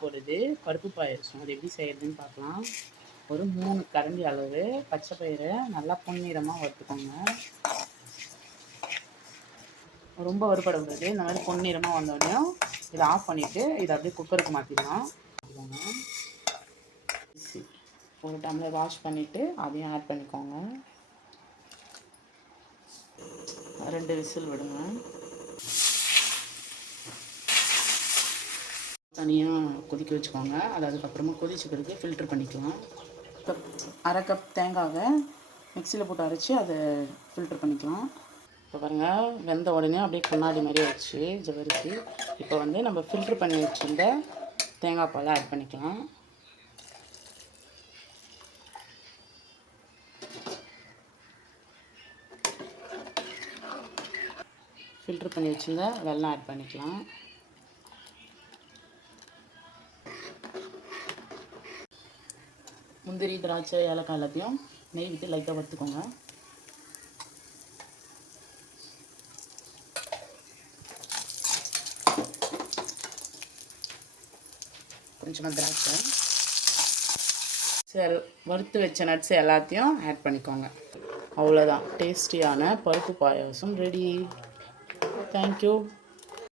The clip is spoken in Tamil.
போகிறது பருப்பு பாயாசம். அது எப்படி செய்கிறதுன்னு பார்க்கலாம். ஒரு 3 கரண்டி அளவு பச்சை பயிரை நல்லா பொன்னிறமாக வறுத்துக்கோங்க. ரொம்ப வறுபடக்கூடாது. இந்த மாதிரி பொன்னிறமாக வந்தோடனே இதை ஆஃப் பண்ணிவிட்டு இதை அப்படியே குக்கருக்கு மாற்றிடலாம். ஒரு டம்ளர் வாஷ் பண்ணிவிட்டு அதையும் ஆட் பண்ணிக்கோங்க. 2 விசில் விடுங்க. தனியாக கொதிக்க வச்சுக்கோங்க. அது அதுக்கப்புறமா கொதிச்ச பிறகு ஃபில்ட்ரு பண்ணிக்கலாம். அரை கப் தேங்காவை மிக்சியில் போட்டு அரைச்சி அதை ஃபில்ட்ரு பண்ணிக்கலாம். இப்போ பாருங்கள், வெந்த உடனே அப்படியே கண்ணாடி மாதிரி வச்சு ஜவ்வரிசி. இப்போ வந்து நம்ம ஃபில்ட்ரு பண்ணி வச்சுருந்த தேங்காய் பாலை ஆட் பண்ணிக்கலாம். ஃபில்ட்ரு பண்ணி வச்சுருந்த வெல்லம் ஆட் பண்ணிக்கலாம். முந்திரி, திராட்சை, ஏலக்காய் எல்லாத்தையும் நெய் விட்டு லைட்டாக வறுத்துக்கோங்க. கொஞ்சமாக திராட்சை, வறுத்து வச்ச நட்ஸ் எல்லாத்தையும் ஆட் பண்ணிக்கோங்க. அவ்வளோதான், டேஸ்டியான பருப்பு பாயாசம் ரெடி. தேங்க்யூ.